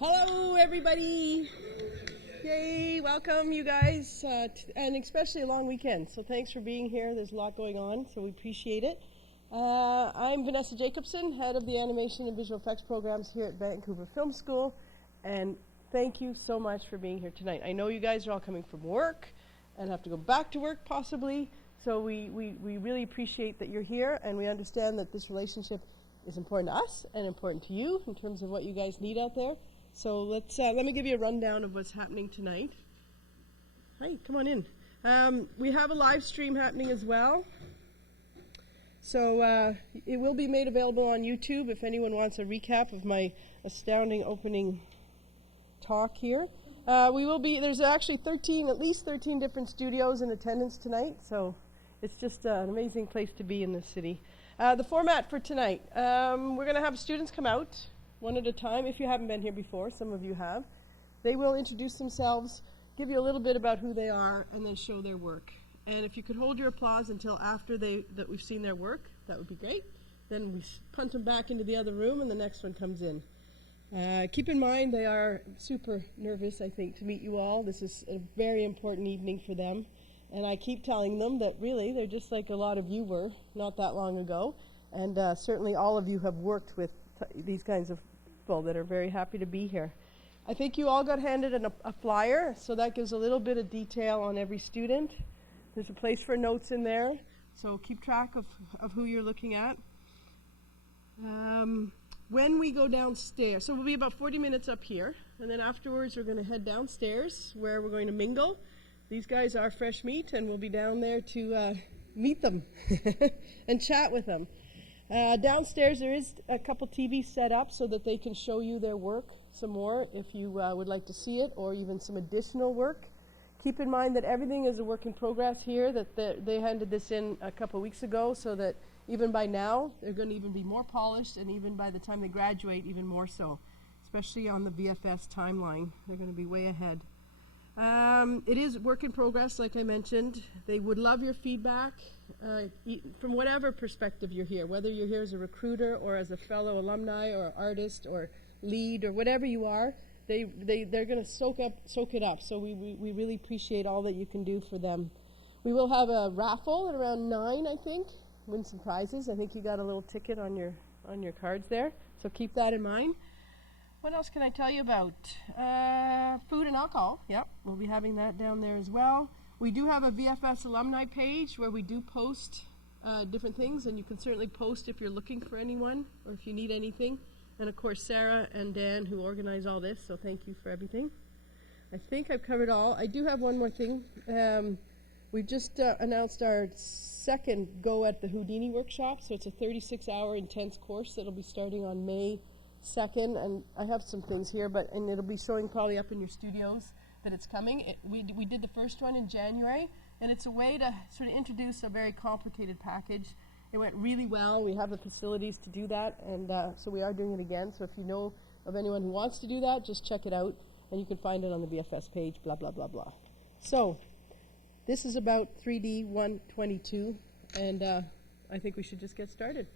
Hello, everybody. Yay, welcome, you guys, and especially a long weekend. So thanks for being here. There's a lot going on, so we appreciate it. I'm Vanessa Jacobson, head of the Animation and Visual Effects programs here at Vancouver Film School, and thank you so much for being here tonight. I know you guys are all coming from work and have to go back to work possibly, so we really appreciate that you're here, and we understand that this relationship is important to us and important to you in terms of what you guys need out there. So let me give you a rundown of what's happening tonight. Hi, come on in. We have a live stream happening as well. So it will be made available on YouTube if anyone wants a recap of my astounding opening talk here. There's actually at least 13 different studios in attendance tonight, so it's just an amazing place to be in this city. The format for tonight, we're going to have students come out one at a time. If you haven't been here before, some of you have. They will introduce themselves, give you a little bit about who they are, and then show their work. And if you could hold your applause until after that we've seen their work, that would be great. Then we punt them back into the other room, and the next one comes in. Keep in mind they are super nervous, I think, to meet you all. This is a very important evening for them. And I keep telling them that really they're just like a lot of you were not that long ago. And certainly all of you have worked with these kinds of people that are very happy to be here. I think you all got handed a flyer, so that gives a little bit of detail on every student. There's a place for notes in there, so keep track of who you're looking at. When we go downstairs, so we'll be about 40 minutes up here, and then afterwards we're going to head downstairs where we're going to mingle. These guys are fresh meat, and we'll be down there to meet them and chat with them. Downstairs there is a couple TVs set up so that they can show you their work some more if you would like to see it, or even some additional work. Keep in mind that everything is a work in progress here, that they handed this in a couple weeks ago, so that even by now they're going to even be more polished, and even by the time they graduate even more so, especially on the VFS timeline. They're going to be way ahead. It is work in progress, like I mentioned. They would love your feedback from whatever perspective you're here, whether you're here as a recruiter or as a fellow alumni or artist or lead or whatever you are. They're going to soak it up. So we really appreciate all that you can do for them. We will have a raffle at around 9, I think. Win some prizes. I think you got a little ticket on your cards there. So keep that in mind. What else can I tell you about? Food and alcohol. Yep, we'll be having that down there as well. We do have a VFS alumni page where we do post different things, and you can certainly post if you're looking for anyone or if you need anything. And of course, Sarah and Dan who organize all this, so thank you for everything. I think I've covered all. I do have one more thing. We've just announced our second go at the Houdini workshop, so it's a 36-hour intense course that'll be starting on May 2nd, and I have some things here, and it'll be showing probably up in your studios that it's coming. We did the first one in January, and it's a way to sort of introduce a very complicated package. It went really well. We have the facilities to do that, and so we are doing it again. So if you know of anyone who wants to do that, just check it out, and you can find it on the VFS page, blah, blah, blah, blah. So this is about 3D 122, and I think we should just get started.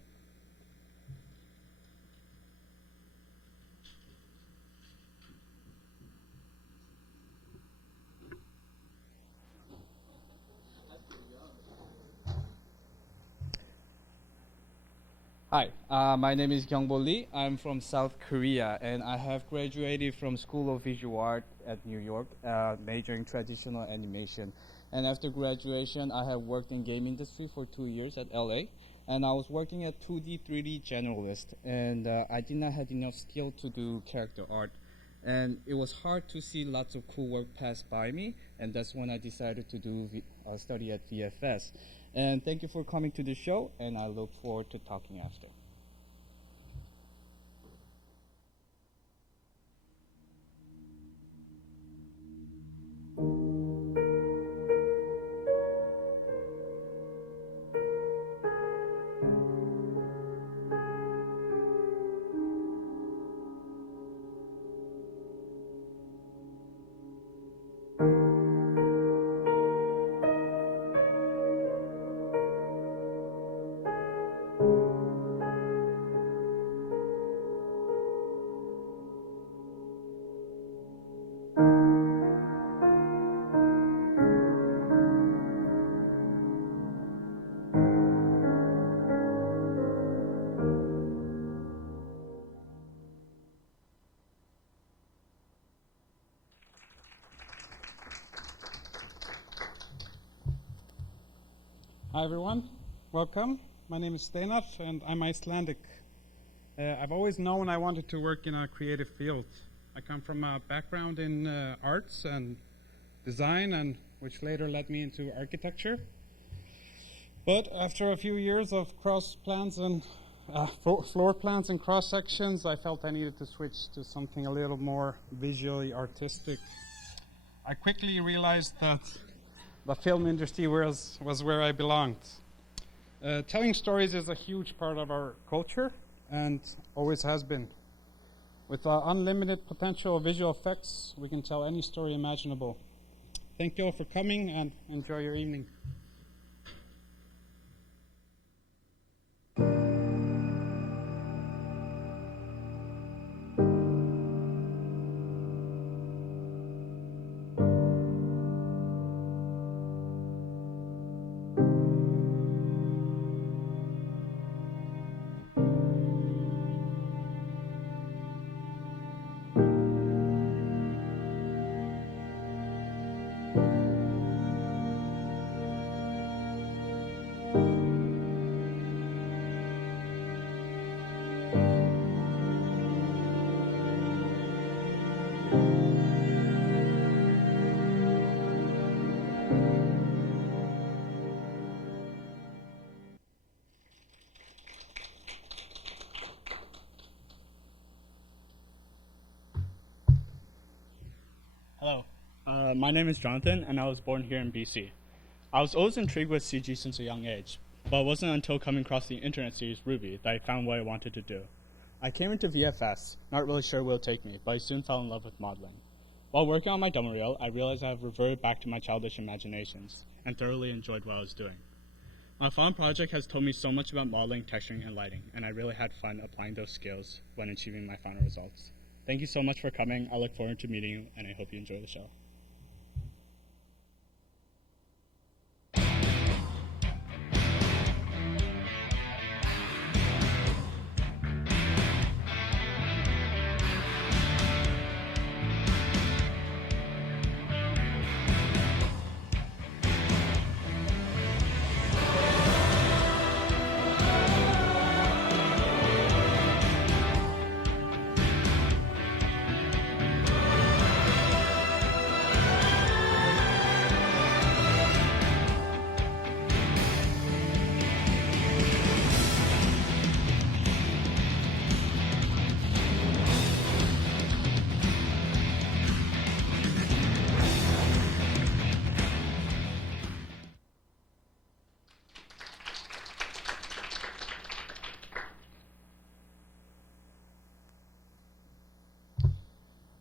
Hi, my name is Kyungbo Lee. I'm from South Korea, and I have graduated from School of Visual Art at New York, majoring traditional animation. And after graduation, I have worked in game industry for 2 years at LA, and I was working at 2D, 3D generalist, and I did not have enough skill to do character art. And it was hard to see lots of cool work pass by me, and that's when I decided to do study at VFS. And thank you for coming to the show, and I look forward to talking after. Hi everyone, welcome. My name is Steinar and I'm Icelandic. I've always known I wanted to work in a creative field. I come from a background in arts and design, and which later led me into architecture. But after a few years of cross plans and floor plans and cross sections, I felt I needed to switch to something a little more visually artistic. I quickly realized that the film industry was where I belonged. Telling stories is a huge part of our culture and always has been. With unlimited potential of visual effects, we can tell any story imaginable. Thank you all for coming and enjoy your evening. Hello, my name is Jonathan, and I was born here in BC. I was always intrigued with CG since a young age, but it wasn't until coming across the internet series RWBY that I found what I wanted to do. I came into VFS, not really sure where it would take me, but I soon fell in love with modeling. While working on my demo reel, I realized I have reverted back to my childish imaginations, and thoroughly enjoyed what I was doing. My final project has told me so much about modeling, texturing, and lighting, and I really had fun applying those skills when achieving my final results. Thank you so much for coming. I look forward to meeting you, and I hope you enjoy the show.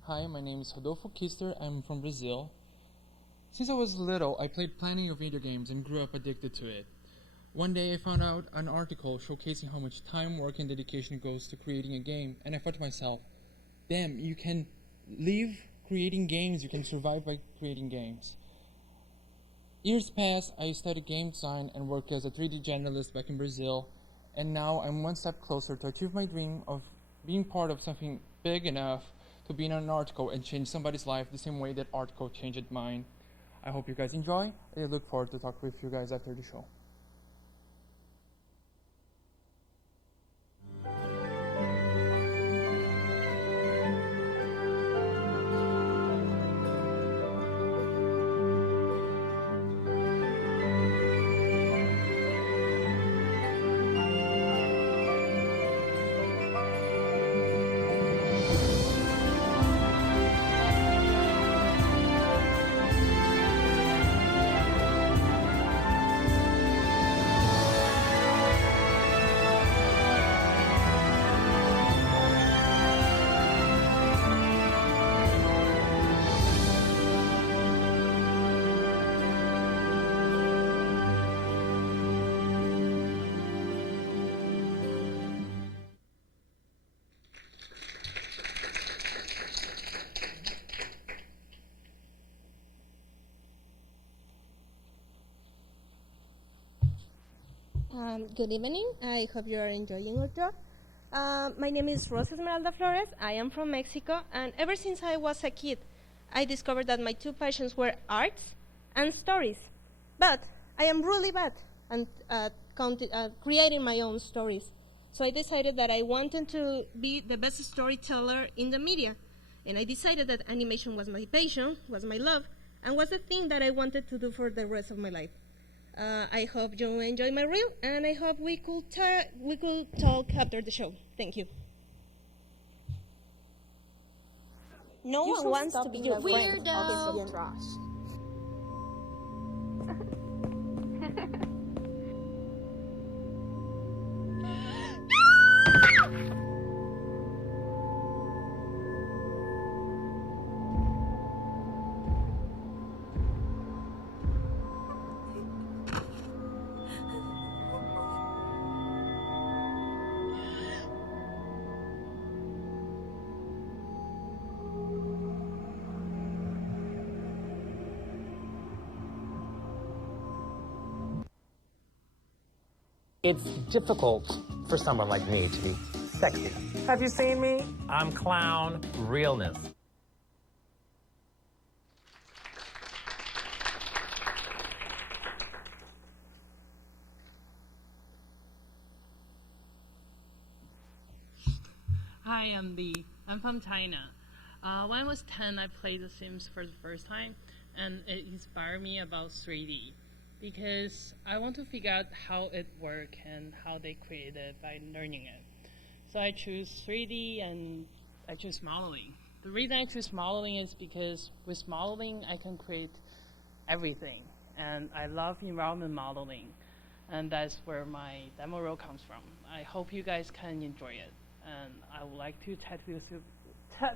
Hi, my name is Rodolfo Kister. I'm from Brazil. Since I was little, I played plenty of video games and grew up addicted to it. One day I found out an article showcasing how much time, work, and dedication goes to creating a game, and I thought to myself, damn, you can live creating games, you can survive by creating games. Years passed, I studied game design and worked as a 3D generalist back in Brazil, and now I'm one step closer to achieve my dream of being part of something big enough to be in an article and change somebody's life the same way that article changed mine. I hope you guys enjoy. I look forward to talk with you guys after the show. Good evening. I hope you are enjoying your job. My name is Rosa Esmeralda Flores. I am from Mexico, and ever since I was a kid, I discovered that my two passions were arts and stories. But I am really bad and creating my own stories. So I decided that I wanted to be the best storyteller in the media. And I decided that animation was my passion, was my love, and was the thing that I wanted to do for the rest of my life. I hope you enjoy my reel, and I hope we could talk after the show. Thank you. No one wants to be your friend. Weirdo. Trash. It's difficult for someone like me to be sexy. Have you seen me? I'm clown realness. Hi, I'm from China. When I was 10, I played The Sims for the first time, and it inspired me about 3D because I want to figure out how it works and how they create it by learning it. So I choose 3D and I choose modeling. The reason I choose modeling is because with modeling, I can create everything, and I love environment modeling, and that's where my demo reel comes from. I hope you guys can enjoy it, and I would like to chat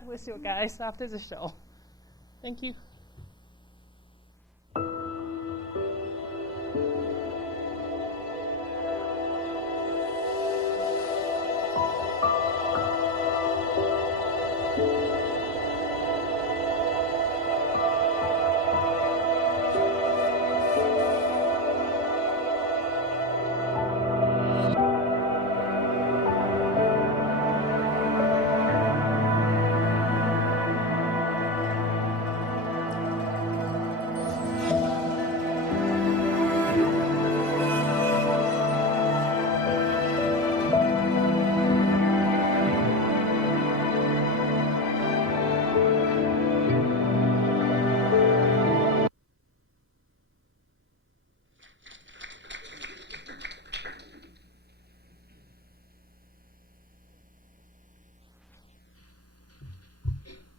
with you guys after the show. Thank you.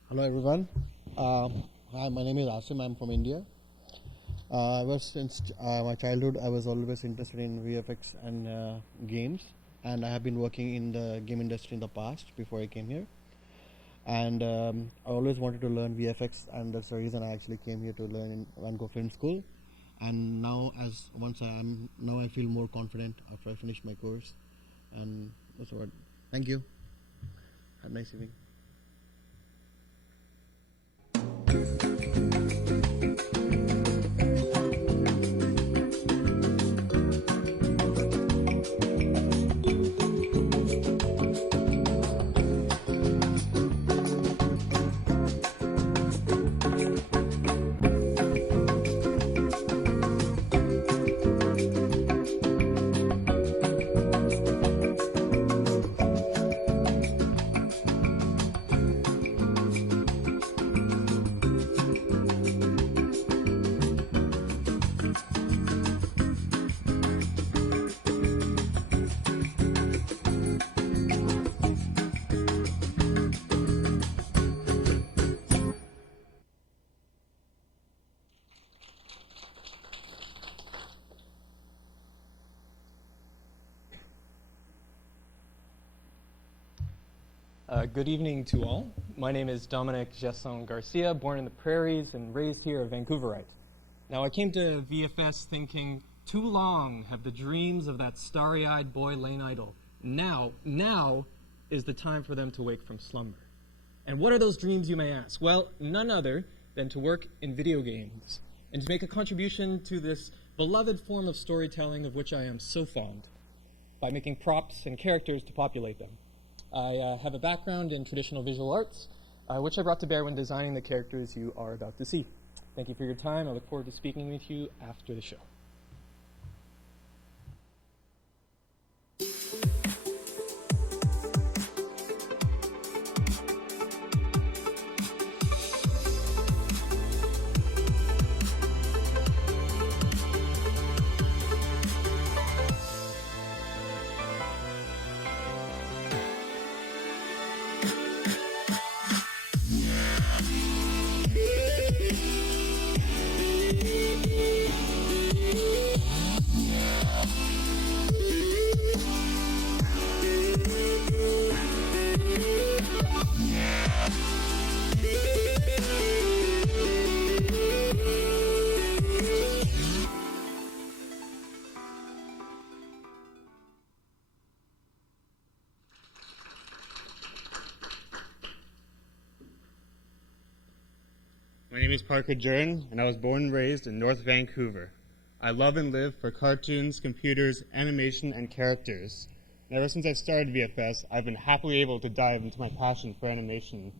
Hello everyone. Hi, my name is Asim. I'm from India. Since my childhood, I was always interested in VFX and games, and I have been working in the game industry in the past before I came here. And I always wanted to learn VFX, and that's the reason I actually came here to learn in Vancouver Film School. And now, I feel more confident after I finished my course. And that's what. Thank you. Have a nice evening. Good evening to all. My name is Dominic Jasson Garcia, born in the prairies and raised here, a Vancouverite. Now, I came to VFS thinking, too long have the dreams of that starry-eyed boy lain idle. Now is the time for them to wake from slumber. And what are those dreams, you may ask? Well, none other than to work in video games and to make a contribution to this beloved form of storytelling of which I am so fond, by making props and characters to populate them. I have a background in traditional visual arts, which I brought to bear when designing the characters you are about to see. Thank you for your time. I look forward to speaking with you after the show. My name is Parker Jern, and I was born and raised in North Vancouver. I love and live for cartoons, computers, animation, and characters. And ever since I started VFS, I've been happily able to dive into my passion for animation.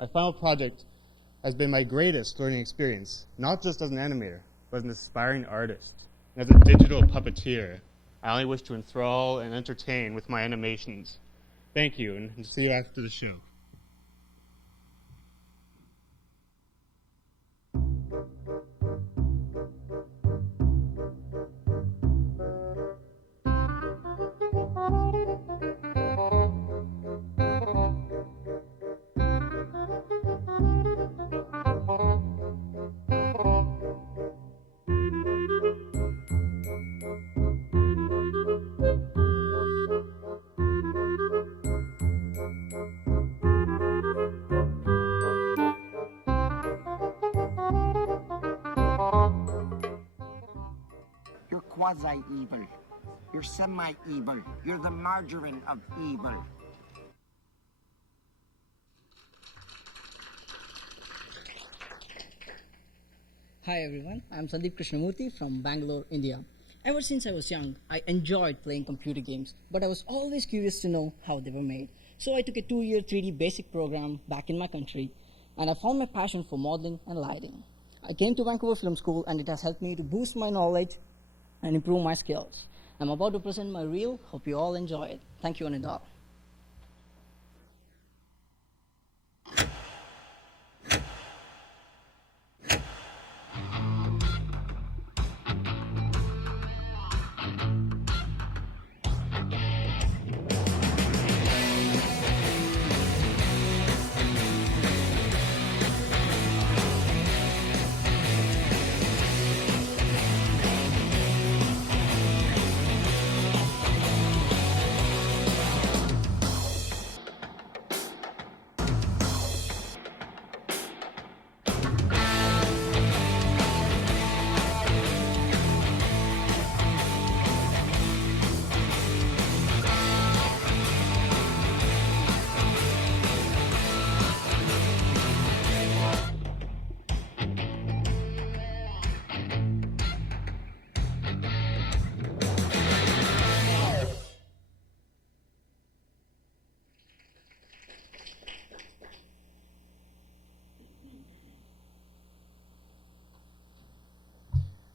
My final project has been my greatest learning experience, not just as an animator, but as an aspiring artist. And as a digital puppeteer, I only wish to enthrall and entertain with my animations. Thank you, and see you after the show. You're quasi-evil. You're semi-evil. You're the margarine of evil. Hi everyone, I'm Sandeep Krishnamurthy from Bangalore, India. Ever since I was young, I enjoyed playing computer games, but I was always curious to know how they were made. So I took a 2-year 3D basic program back in my country, and I found my passion for modeling and lighting. I came to Vancouver Film School, and it has helped me to boost my knowledge and improve my skills. I'm about to present my reel. Hope you all enjoy it. Thank you, Anindal.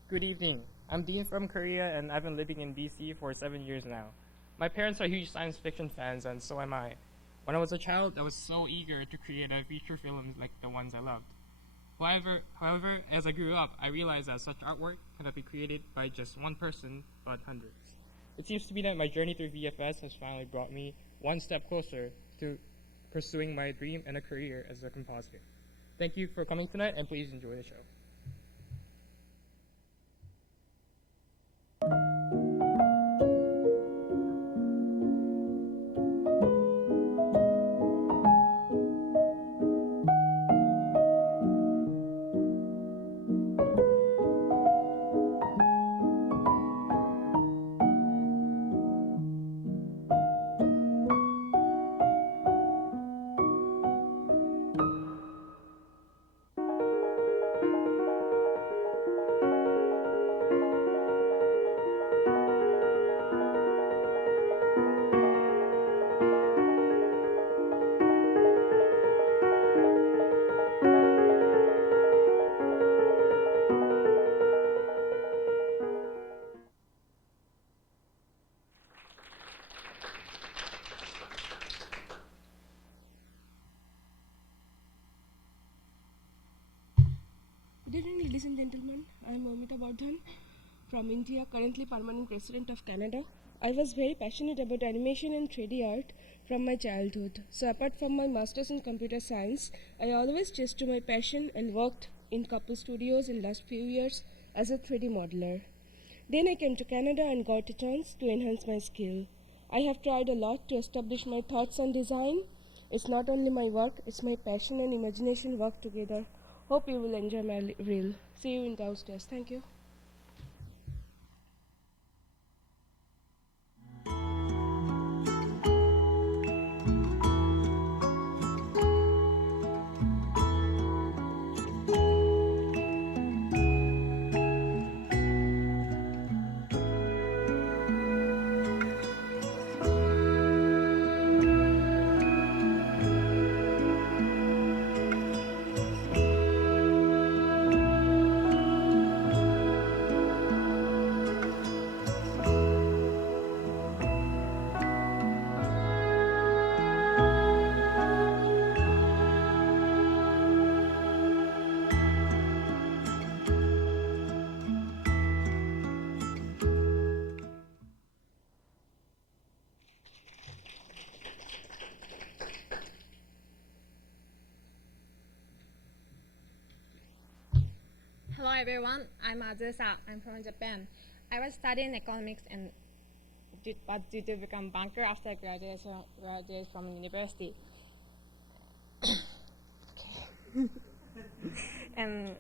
Good evening. I'm Dean from Korea, and I've been living in BC for 7 years now. My parents are huge science fiction fans, and so am I. When I was a child, I was so eager to create a feature film like the ones I loved. However, as I grew up, I realized that such artwork cannot be created by just one person, but hundreds. It seems to be that my journey through VFS has finally brought me one step closer to pursuing my dream and a career as a compositor. Thank you for coming tonight, and please enjoy the show. Good evening, ladies and gentlemen. I am Amita Bardhan from India, currently permanent resident of Canada. I was very passionate about animation and 3D art from my childhood. So apart from my masters in computer science, I always chased to my passion and worked in couple studios in last few years as a 3D modeler. Then I came to Canada and got a chance to enhance my skill. I have tried a lot to establish my thoughts on design. It's not only my work, it's my passion and imagination work together. Hope you will enjoy my reel. See you in downstairs. Thank you. Hello everyone, I'm Azusa. I'm from Japan. I was studying economics and but due to become banker after graduated from university. And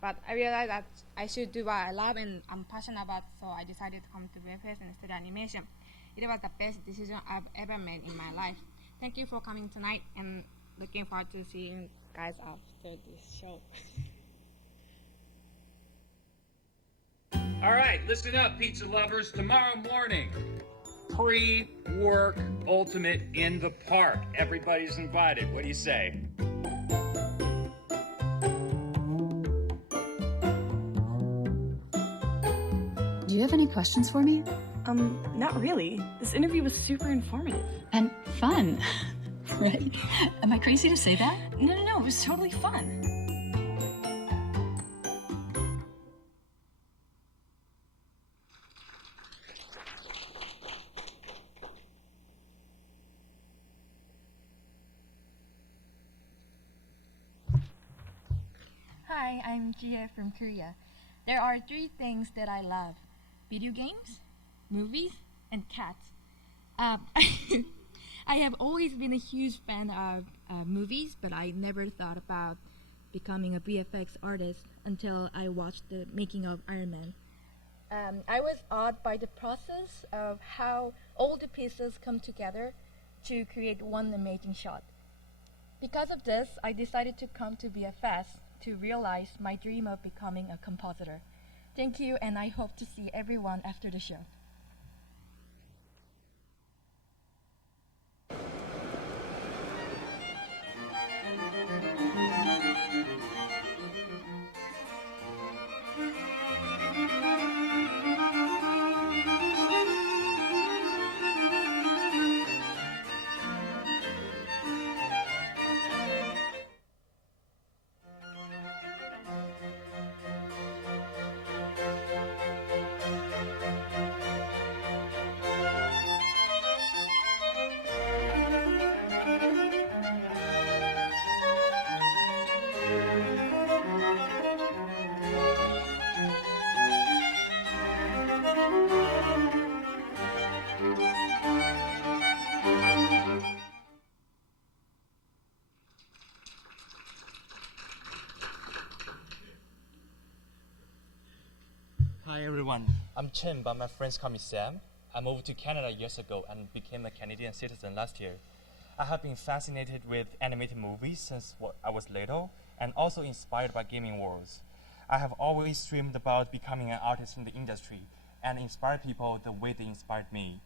but I realized that I should do what I love and I'm passionate about, so I decided to come to VFS and study animation. It was the best decision I've ever made in my life. Thank you for coming tonight and looking forward to seeing you guys after this show. All right, listen up, pizza lovers. Tomorrow morning, pre-work ultimate in the park. Everybody's invited. What do you say? Do you have any questions for me? Not really. This interview was super informative. And fun, right? Am I crazy to say that? No, it was totally fun. Hi, I'm Jia from Korea. There are 3 things that I love: video games, movies, and cats. I have always been a huge fan of movies, but I never thought about becoming a VFX artist until I watched the making of Iron Man. I was awed by the process of how all the pieces come together to create one amazing shot. Because of this, I decided to come to VFS to realize my dream of becoming a compositor. Thank you, and I hope to see everyone after the show. Hi everyone, I'm Chin, but my friends call me Sam. I moved to Canada years ago and became a Canadian citizen last year. I have been fascinated with animated movies since I was little and also inspired by gaming worlds. I have always dreamed about becoming an artist in the industry and inspire people the way they inspired me.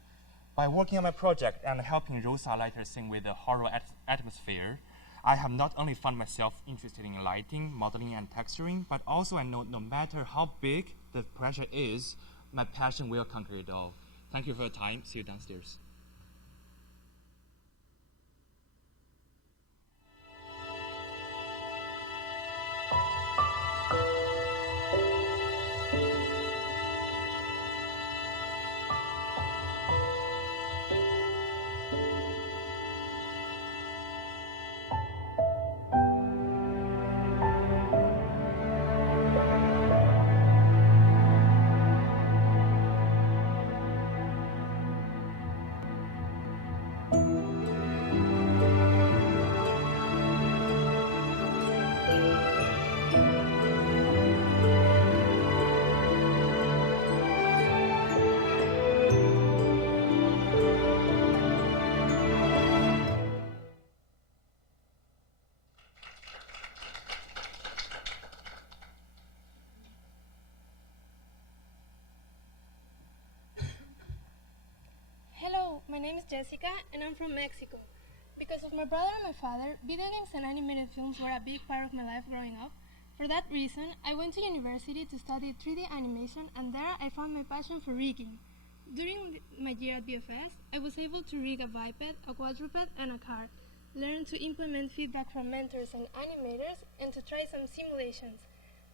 By working on my project and helping Rosa Lighter sing with a horror atmosphere, I have not only found myself interested in lighting, modeling, and texturing, but also I know no matter how big the pressure is, my passion will conquer it all. Thank you for your time. See you downstairs. Hello, my name is Jessica and I'm from Mexico. Because of my brother and my father, video games and animated films were a big part of my life growing up. For that reason, I went to university to study 3D animation, and there I found my passion for rigging. During my year at BFS, I was able to rig a biped, a quadruped, and a car, learn to implement feedback from mentors and animators, and to try some simulations.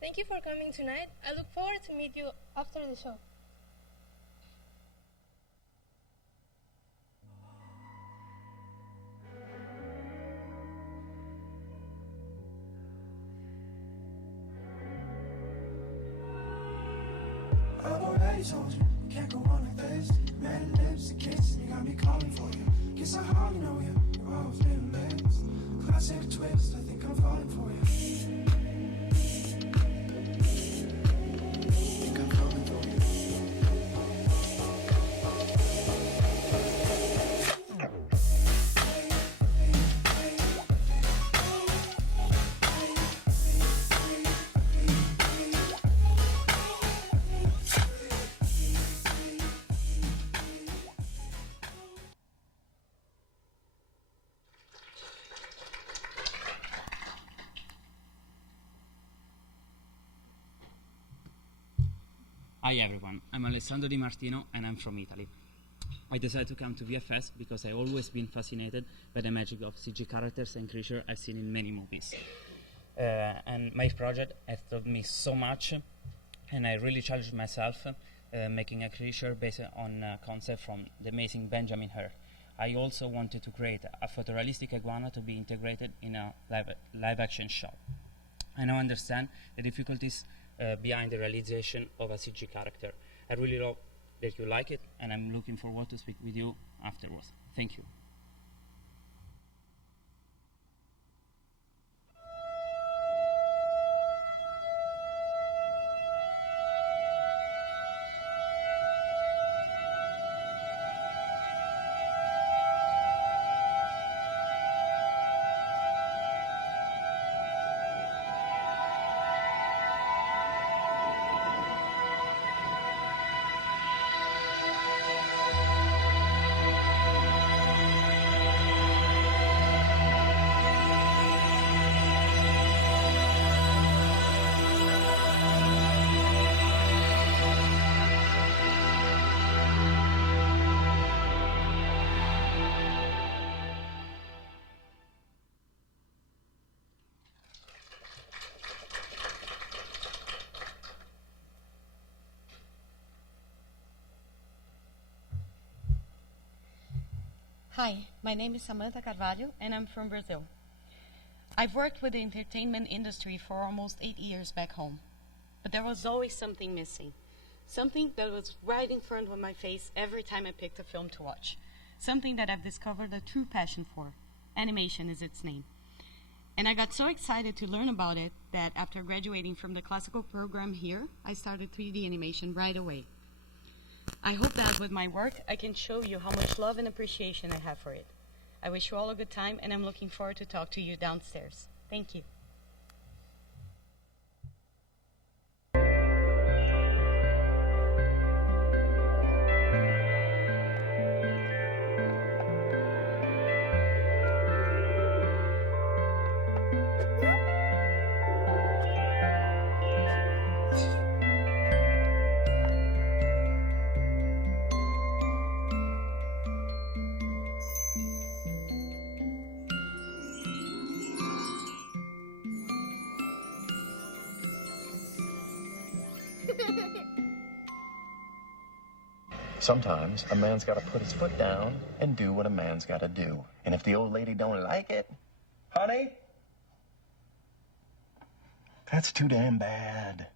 Thank you for coming tonight. I look forward to meet you after the show. already told you, we can't go on like this. Red lips and kisses, you got me calling for you. Guess I hardly know you, you're always little lips. Classic twist, I think I'm falling for you. Think I'm falling for you. Hi everyone, I'm Alessandro Di Martino and I'm from Italy. I decided to come to VFS because I've always been fascinated by the magic of CG characters and creatures I've seen in many movies. And my project has taught me so much, and I really challenged myself making a creature based on a concept from the amazing Benjamin Hur. I also wanted to create a photorealistic iguana to be integrated in a live action show. I now understand the difficulties behind the realization of a CG character. I really hope that you like it, and I'm looking forward to speak with you afterwards. Thank you. Hi, my name is Samantha Carvalho and I'm from Brazil. I've worked with the entertainment industry for almost 8 years back home, but there was always something missing. Something that was right in front of my face every time I picked a film to watch. Something that I've discovered a true passion for. Animation is its name. And I got so excited to learn about it that after graduating from the classical program here, I started 3D animation right away. I hope that with my work, I can show you how much love and appreciation I have for it. I wish you all a good time, and I'm looking forward to talk to you downstairs. Thank you. Sometimes a man's got to put his foot down and do what a man's got to do. And if the old lady don't like it, honey, that's too damn bad.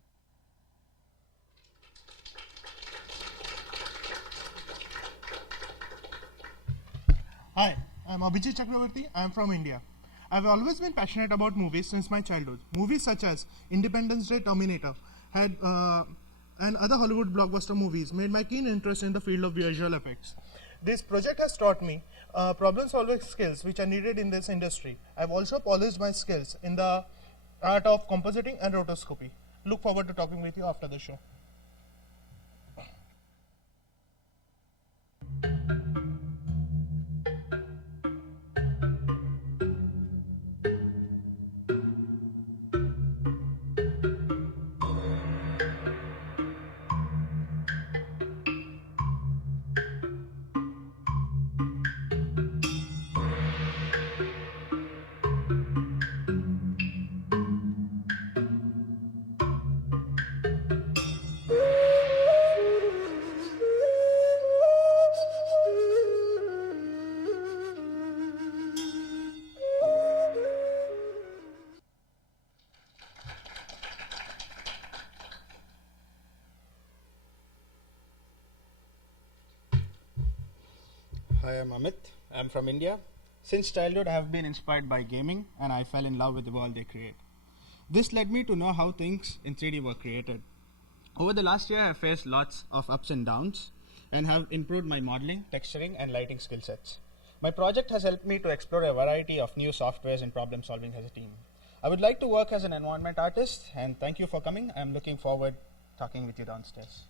Hi, I'm Abhijit Chakravarti. I'm from India. I've always been passionate about movies since my childhood. Movies such as Independence Day, Terminator, and other Hollywood blockbuster movies made my keen interest in the field of visual effects. This project has taught me problem-solving skills which are needed in this industry. I've also polished my skills in the art of compositing and rotoscopy. Look forward to talking with you after the show. Hi, I'm Amit. I'm from India. Since childhood, I have been inspired by gaming and I fell in love with the world they create. This led me to know how things in 3D were created. Over the last year, I have faced lots of ups and downs and have improved my modeling, texturing, and lighting skill sets. My project has helped me to explore a variety of new softwares and problem solving as a team. I would like to work as an environment artist, and thank you for coming. I'm looking forward to talking with you downstairs.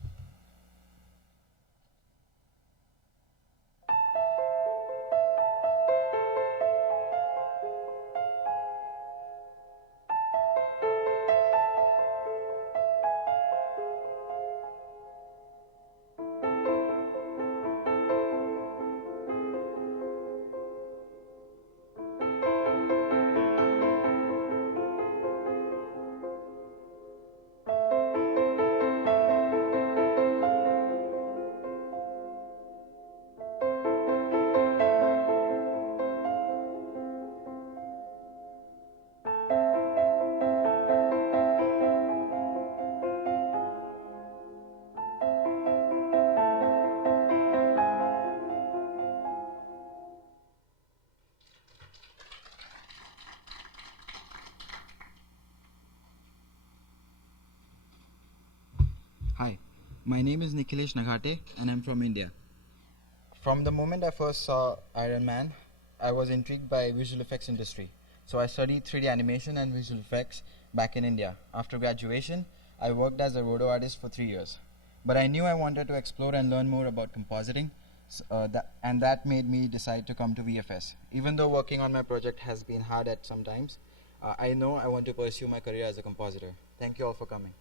Hi, my name is Nikhilesh Naghate and I'm from India. From the moment I first saw Iron Man, I was intrigued by visual effects industry. So I studied 3D animation and visual effects back in India. After graduation, I worked as a roto artist for 3 years. But I knew I wanted to explore and learn more about compositing, and that made me decide to come to VFS. Even though working on my project has been hard at some times, I know I want to pursue my career as a compositor. Thank you all for coming.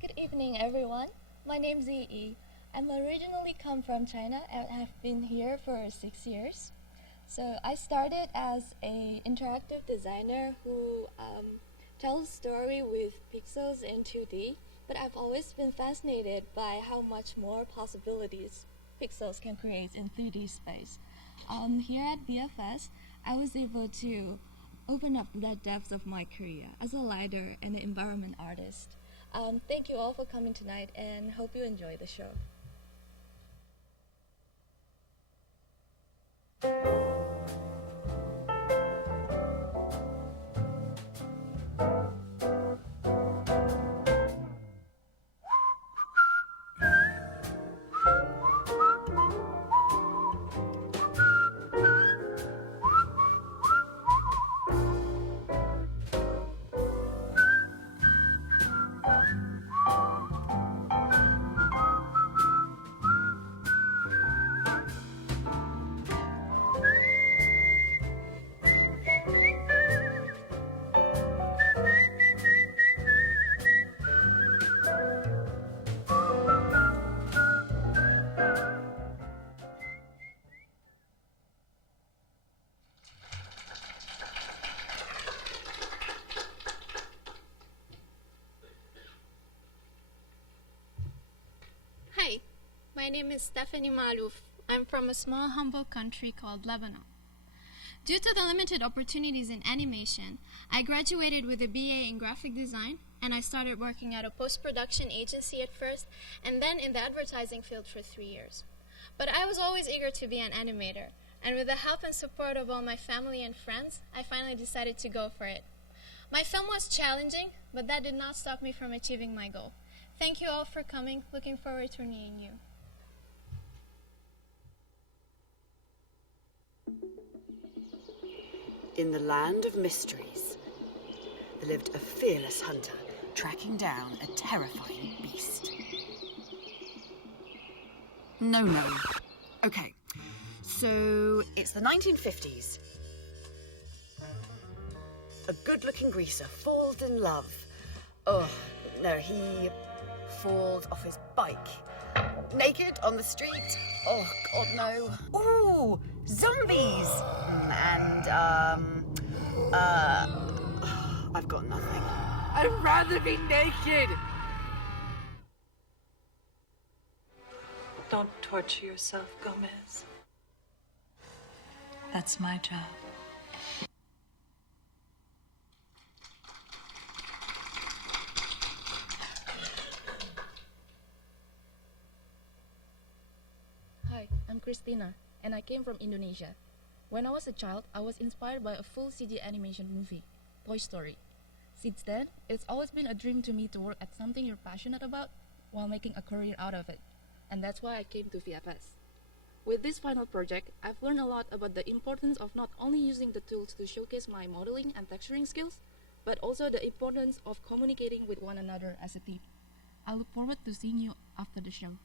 Good evening, everyone. My name is Yi. I'm originally come from China and have been here for 6 years. So I started as an interactive designer who tells story with pixels in 2D, but I've always been fascinated by how much more possibilities pixels can create in 3D space. Here at VFS, I was able to open up the depths of my career as a lighter and an environment artist. Thank you all for coming tonight and hope you enjoy the show. Hi, my name is Stephanie Malouf. I'm from a small, humble country called Lebanon. Due to the limited opportunities in animation, I graduated with a BA in graphic design, and I started working at a post-production agency at first, and then in the advertising field for 3 years. But I was always eager to be an animator, and with the help and support of all my family and friends, I finally decided to go for it. My film was challenging, but that did not stop me from achieving my goal. Thank you all for coming. Looking forward to meeting you. In the land of mysteries, there lived a fearless hunter tracking down a terrifying beast. No. Okay, so it's the 1950s. A good-looking greaser falls in love. Oh, no, he falls off his bike. Naked on the street. Oh, God, no. Ooh, zombies! I've got nothing. I'd rather be naked! Don't torture yourself, Gomez. That's my job. Hi, I'm Christina, and I came from Indonesia. When I was a child, I was inspired by a full CG animation movie, Toy Story. Since then, it's always been a dream to me to work at something you're passionate about while making a career out of it. And that's why I came to VFS. With this final project, I've learned a lot about the importance of not only using the tools to showcase my modeling and texturing skills, but also the importance of communicating with one another as a team. I look forward to seeing you after the show.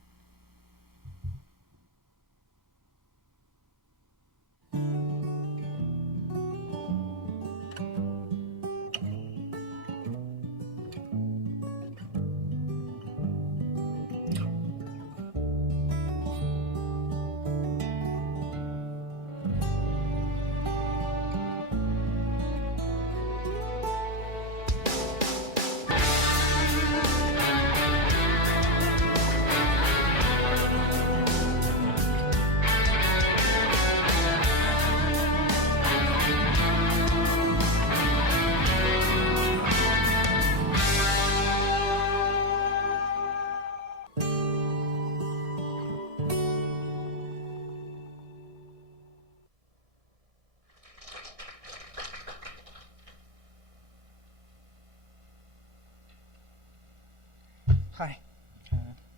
Hi,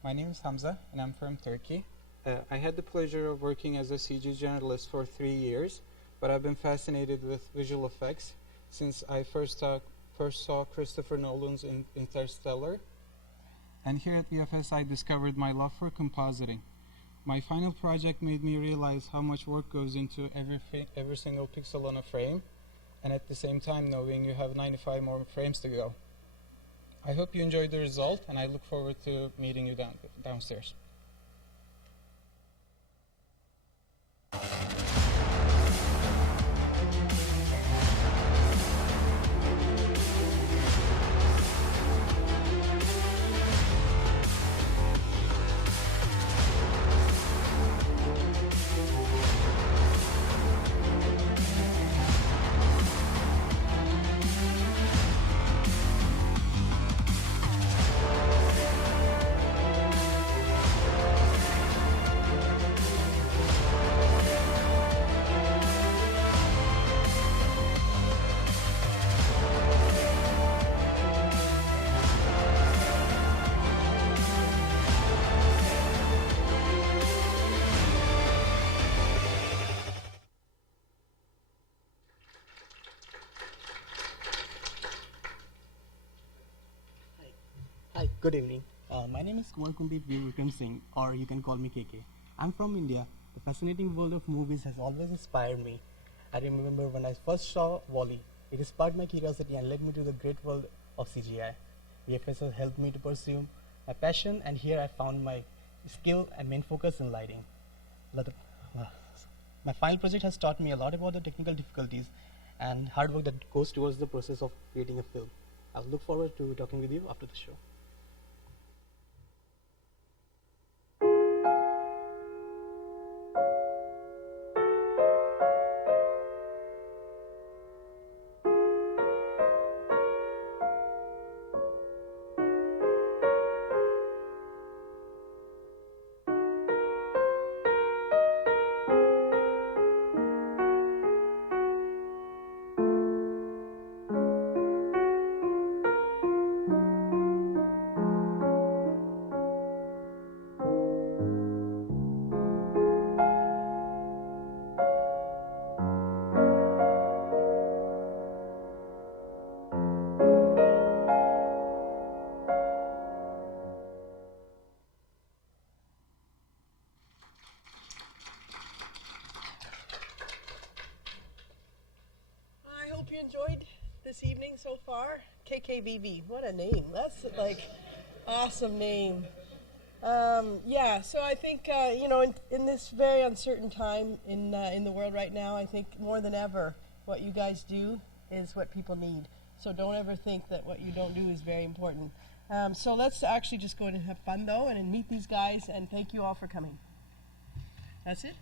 my name is Hamza and I'm from Turkey. I had the pleasure of working as a CG journalist for 3 years, but I've been fascinated with visual effects since I first saw Christopher Nolan's Interstellar. And here at VFS I discovered my love for compositing. My final project made me realize how much work goes into every single pixel on a frame, and at the same time knowing you have 95 more frames to go. I hope you enjoyed the result, and I look forward to meeting you downstairs. Hi, good evening. My name is Kumar Kuldeep Vikram Singh, or you can call me KK. I'm from India. The fascinating world of movies has always inspired me. I remember when I first saw Wall-E, it sparked my curiosity and led me to the great world of CGI. VFS has helped me to pursue my passion, and here I found my skill and main focus in lighting. My final project has taught me a lot about the technical difficulties and hard work that goes towards the process of creating a film. I look forward to talking with you after the show. so far? KKVV, what a name. That's like awesome name. Yeah, so I think, you know, in this very uncertain time in the world right now, I think more than ever, what you guys do is what people need. So don't ever think that what you don't do is very important. So let's actually just go and have fun though and meet these guys, and thank you all for coming. That's it.